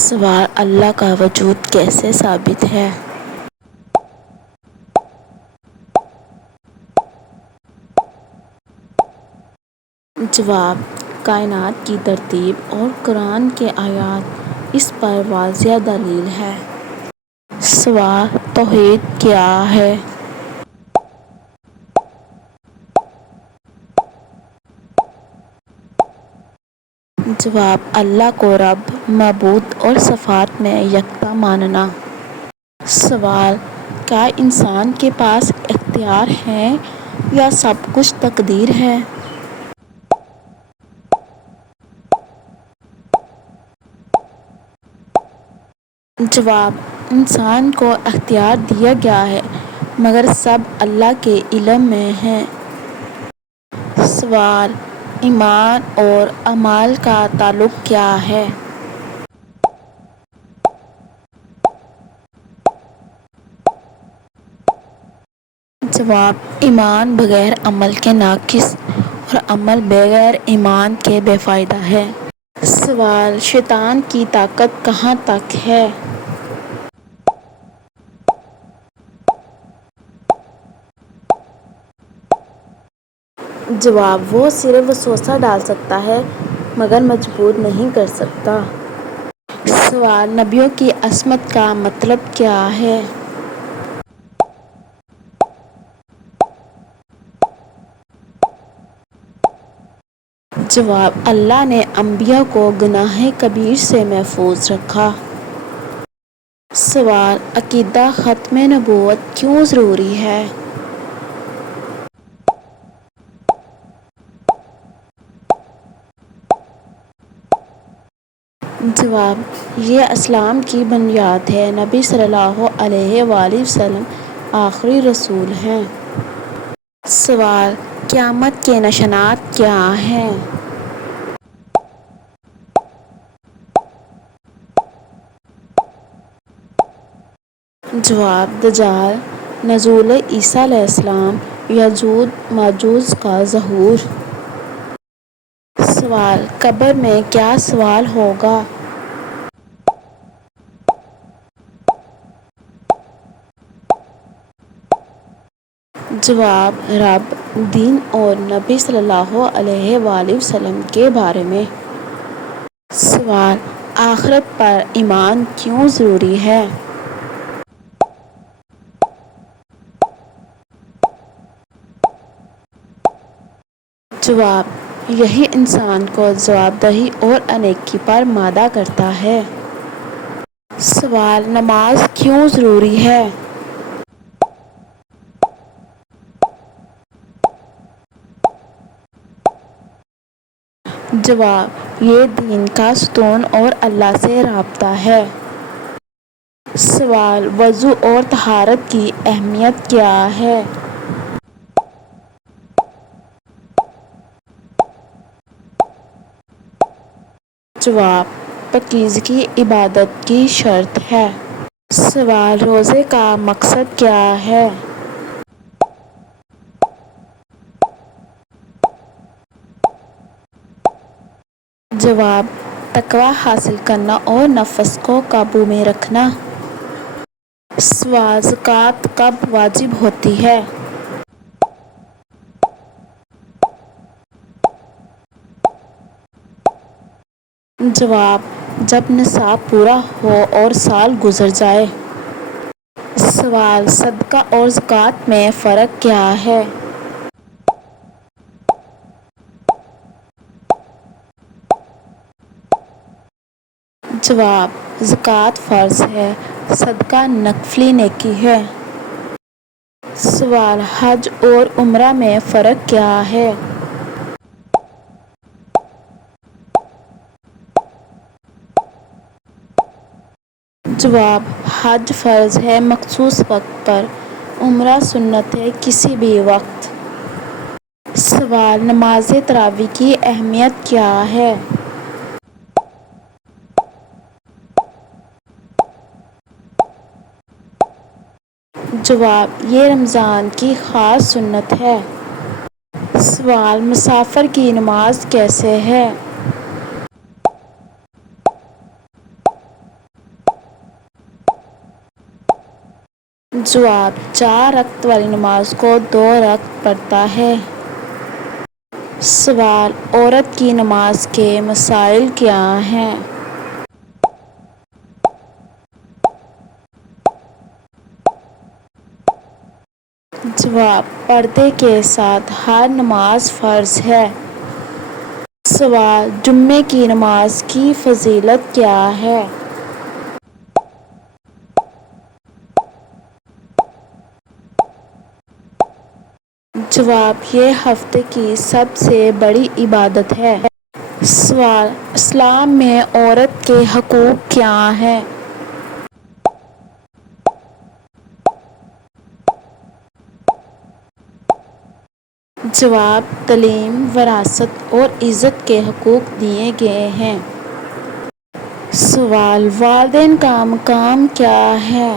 سوال: اللہ کا وجود کیسے ثابت ہے؟ جواب: کائنات کی ترتیب اور قرآن کے آیات اس پر واضح دلیل ہے۔ سوال: توحید کیا ہے؟ جواب: اللہ کو رب، معبود اور صفات میں یکتا ماننا۔ سوال: کیا انسان کے پاس اختیار ہے یا سب کچھ تقدیر ہے؟ جواب: انسان کو اختیار دیا گیا ہے مگر سب اللہ کے علم میں ہے۔ سوال: ایمان اور اعمال کا تعلق کیا ہے؟ جواب: ایمان بغیر عمل کے ناقص اور عمل بغیر ایمان کے بے فائدہ ہے۔ سوال: شیطان کی طاقت کہاں تک ہے؟ جواب: وہ صرف وسوسہ ڈال سکتا ہے مگر مجبور نہیں کر سکتا۔ سوال: نبیوں کی عصمت کا مطلب کیا ہے؟ جواب: اللہ نے انبیاء کو گناہ کبیر سے محفوظ رکھا۔ سوال: عقیدہ ختم نبوت کیوں ضروری ہے؟ جواب: یہ اسلام کی بنیاد ہے۔ نبی صلی اللہ علیہ وآلہ وسلم آخری رسول ہیں۔ سوال: قیامت کے نشانات کیا ہیں؟ جواب: دجال، نزول عیسیٰ علیہ السلام، یاجوج ماجوج کا ظہور۔ سوال: قبر میں کیا سوال ہوگا؟ جواب: رب، دین اور نبی صلی اللہ علیہ وآلہ وسلم کے بارے میں۔ سوال: آخرت پر ایمان کیوں ضروری ہے؟ جواب: یہی انسان کو جواب دہی اور نیکی پر مادہ کرتا ہے۔ سوال: نماز کیوں ضروری ہے؟ جواب: یہ دین کا ستون اور اللہ سے رابطہ ہے۔ سوال: وضو اور طہارت کی اہمیت کیا ہے؟ جواب: پاکیزگی عبادت کی شرط ہے۔ سوال: روزے کا مقصد کیا ہے؟ جواب: تقویٰ حاصل کرنا اور نفس کو قابو میں رکھنا۔ سوال: زکوٰۃ کب واجب ہوتی ہے؟ جواب: جب نصاب پورا ہو اور سال گزر جائے۔ سوال: صدقہ اور زکوٰۃ میں فرق کیا ہے؟ جواب: زکوٰۃ فرض ہے، صدقہ نفلی نیکی ہے۔ سوال: حج اور عمرہ میں فرق کیا ہے؟ جواب: حج فرض ہے مخصوص وقت پر، عمرہ سنت ہے کسی بھی وقت۔ سوال: نماز تراویح کی اہمیت کیا ہے؟ جواب: یہ رمضان کی خاص سنت ہے۔ سوال: مسافر کی نماز کیسے ہے؟ جواب: 4 رکعت والی نماز کو 2 رکعت پڑھتا ہے۔ سوال: عورت کی نماز کے مسائل کیا ہیں؟ جواب: پردے کے ساتھ ہر نماز فرض ہے۔ سوال: جمعے کی نماز کی فضیلت کیا ہے؟ جواب: یہ ہفتے کی سب سے بڑی عبادت ہے۔ سوال: اسلام میں عورت کے حقوق کیا ہیں؟ جواب: تعلیم، وراثت اور عزت کے حقوق دیے گئے ہیں۔ سوال: والدین کا مقام کیا ہے؟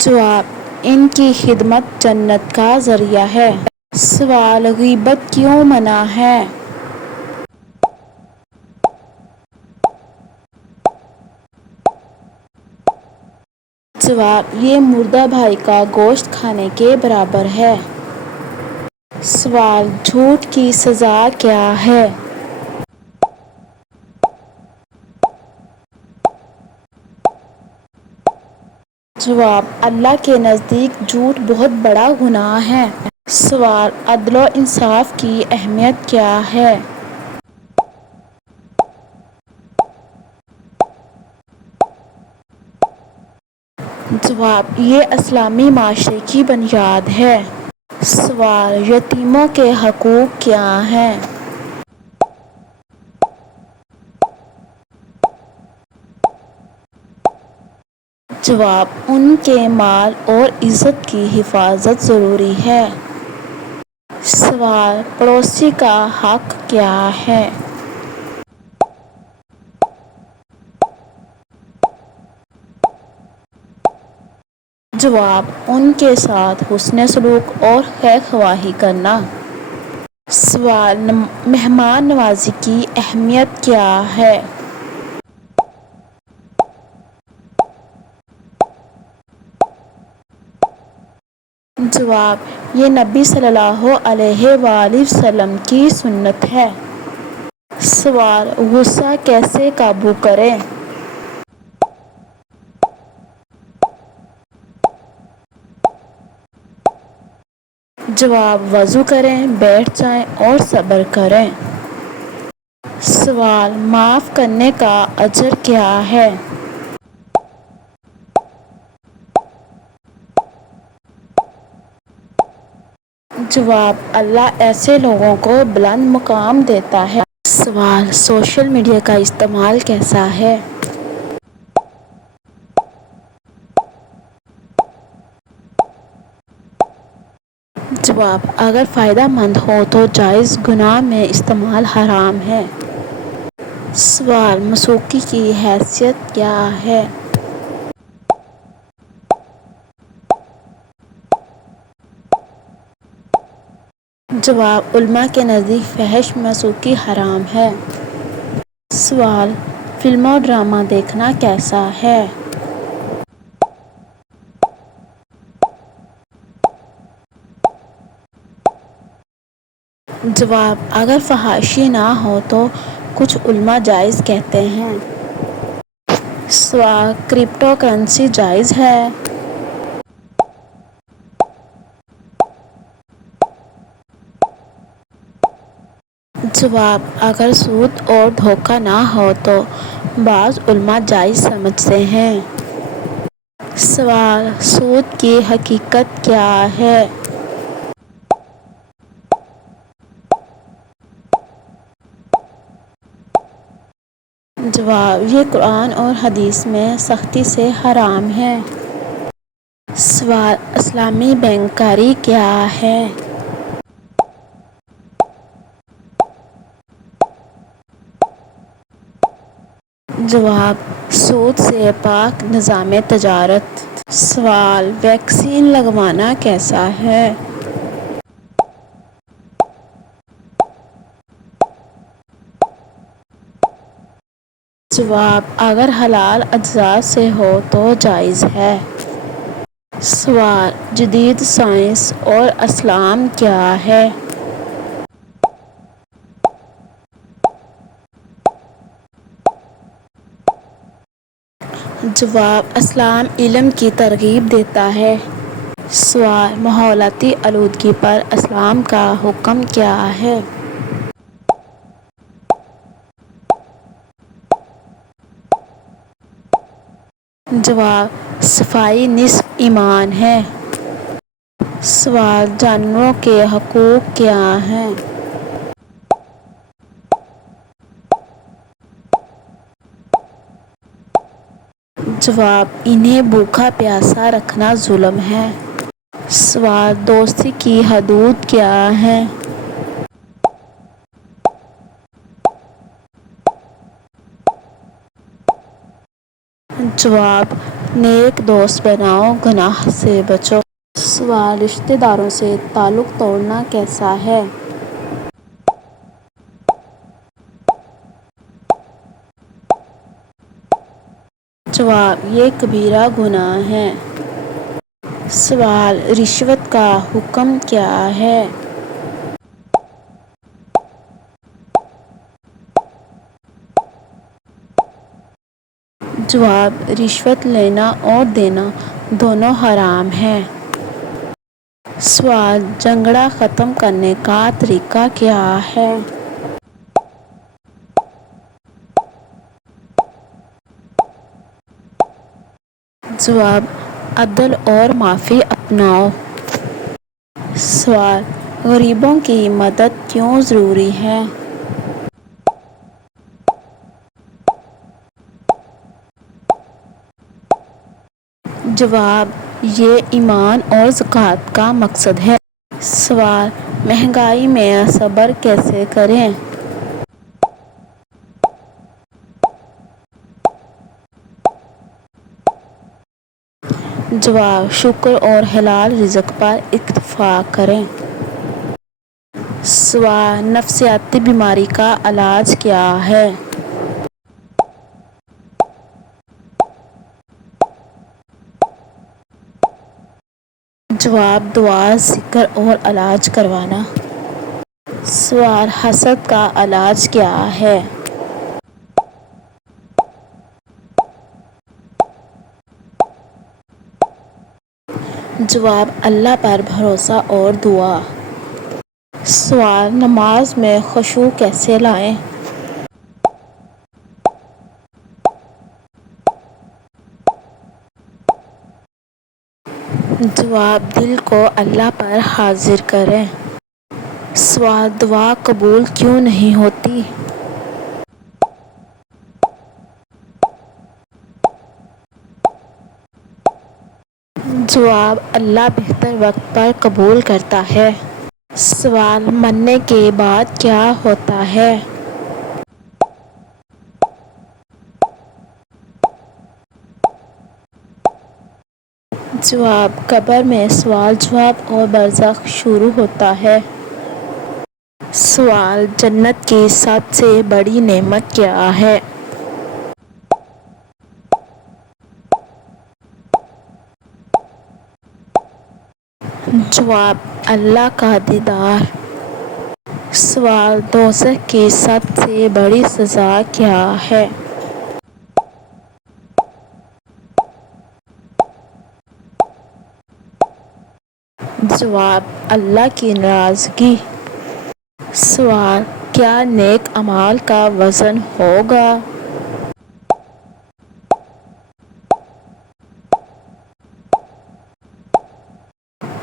جواب: ان کی خدمت جنت کا ذریعہ ہے۔ سوال: غیبت کیوں منع ہے؟ جواب: یہ مردہ بھائی کا گوشت کھانے کے برابر ہے۔ سوال: جھوٹ کی سزا کیا ہے؟ جواب: اللہ کے نزدیک جھوٹ بہت بڑا گناہ ہے۔ سوال: عدل و انصاف کی اہمیت کیا ہے؟ جواب: یہ اسلامی معاشرے کی بنیاد ہے۔ سوال: یتیموں کے حقوق کیا ہیں؟ جواب: ان کے مال اور عزت کی حفاظت ضروری ہے۔ سوال: پڑوسی کا حق کیا ہے؟ جواب: ان کے ساتھ حسن سلوک اور خیر خواہی کرنا۔ سوال: مہمان نوازی کی اہمیت کیا ہے؟ جواب: یہ نبی صلی اللہ علیہ وآلہ وسلم کی سنت ہے۔ سوال: غصہ کیسے قابو کریں؟ جواب: وضو کریں، بیٹھ جائیں اور صبر کریں۔ سوال: معاف کرنے کا اجر کیا ہے؟ جواب: اللہ ایسے لوگوں کو بلند مقام دیتا ہے۔ سوال: سوشل میڈیا کا استعمال کیسا ہے؟ جواب: اگر فائدہ مند ہو تو جائز، گناہ میں استعمال حرام ہے۔ سوال: موسیقی کی حیثیت کیا ہے؟ جواب: علماء کے نزدیک فحش موسیقی حرام ہے۔ سوال: فلم و ڈرامہ دیکھنا کیسا ہے؟ جواب: اگر فحاشی نہ ہو تو کچھ علماء جائز کہتے ہیں۔ سوال: کرپٹو کرنسی جائز ہے؟ جواب: اگر سود اور دھوکہ نہ ہو تو بعض علماء جائز سمجھتے ہیں۔ سوال: سود کی حقیقت کیا ہے؟ جواب: یہ قرآن اور حدیث میں سختی سے حرام ہے۔ سوال: اسلامی بینک کاری کیا ہے؟ جواب: سود سے پاک نظام تجارت۔ سوال: ویکسین لگوانا کیسا ہے؟ جواب: اگر حلال اجزاء سے ہو تو جائز ہے۔ سوال: جدید سائنس اور اسلام کیا ہے؟ جواب: اسلام علم کی ترغیب دیتا ہے۔ سوال: ماحولیاتی آلودگی پر اسلام کا حکم کیا ہے؟ جواب: صفائی نصف ایمان ہے۔ سوال: جانوروں کے حقوق کیا ہیں؟ جواب: انہیں بھوکا پیاسا رکھنا ظلم ہے۔ سوال: دوستی کی حدود کیا ہیں؟ جواب: نیک دوست بناؤ، گناہ سے بچو۔ سوال: رشتہ داروں سے تعلق توڑنا کیسا ہے؟ جواب: یہ کبیرہ گناہ ہے۔ سوال: رشوت کا حکم کیا ہے؟ جواب: رشوت لینا اور دینا دونوں حرام ہیں۔ سوال: جھگڑا ختم کرنے کا طریقہ کیا ہے؟ جواب: عدل اور معافی اپناؤ۔ سوال: غریبوں کی مدد کیوں ضروری ہے؟ جواب: یہ ایمان اور زکوٰۃ کا مقصد ہے۔ سوال: مہنگائی میں صبر کیسے کریں؟ جواب: شکر اور حلال رزق پر اکتفا کریں۔ سوال: نفسیاتی بیماری کا علاج کیا ہے؟ جواب: دعا، ذکر اور علاج کروانا۔ سوال: حسد کا علاج کیا ہے؟ جواب: اللہ پر بھروسہ اور دعا۔ سوال: نماز میں خشوع کیسے لائیں؟ جواب: دل کو اللہ پر حاضر کریں۔ سوال: دعا قبول کیوں نہیں ہوتی؟ جواب: اللہ بہتر وقت پر قبول کرتا ہے۔ سوال: مرنے کے بعد کیا ہوتا ہے؟ جواب: قبر میں سوال جواب اور برزخ شروع ہوتا ہے۔ سوال: جنت کی سب سے بڑی نعمت کیا ہے؟ جواب: اللہ کا دیدار۔ سوال: دوزخ کی سب سے بڑی سزا کیا ہے؟ جواب: اللہ کی ناراضگی۔ سوال: کیا نیک اعمال کا وزن ہوگا؟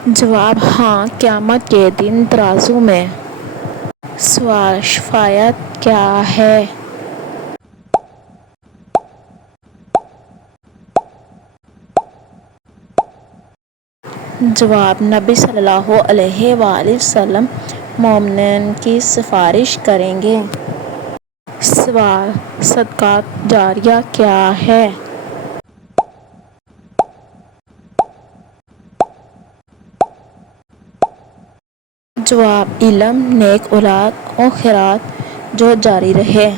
جواب: ہاں، قیامت کے دن ترازو میں۔ سوال: شفاعت کیا ہے؟ جواب: نبی صلی اللہ علیہ وآلہ وسلم مومنین کی سفارش کریں گے۔ سوال: صدقہ جاریہ کیا ہے؟ جواب: علم، نیک اولاد اور خیرات جو جاری رہے۔